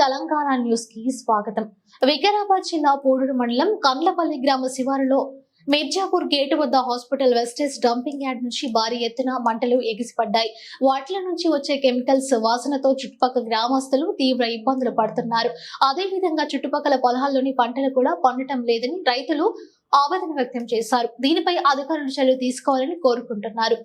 తెలంగాణ న్యూస్కి స్వాగతం. వికారాబాద్ జిల్లా పూడూరు మండలం కండ్లపల్లి గ్రామ శివారులో మిర్జాపూర్ గేటు వద్ద హాస్పిటల్ వెస్టేజ్ డంపింగ్ యార్డ్ నుంచి భారీ ఎత్తున మంటలు ఎగిసిపడ్డాయి. వాటిల నుంచి వచ్చే కెమికల్స్ వాసనతో చుట్టుపక్కల గ్రామస్తులు తీవ్ర ఇబ్బందులు పడుతున్నారు. అదే విధంగా చుట్టుపక్కల పొలాల్లోని పంటలు కూడా పండటం లేదని రైతులు ఆవేదన వ్యక్తం చేశారు. దీనిపై అధికారులు చర్యలు తీసుకోవాలని కోరుకుంటున్నారు.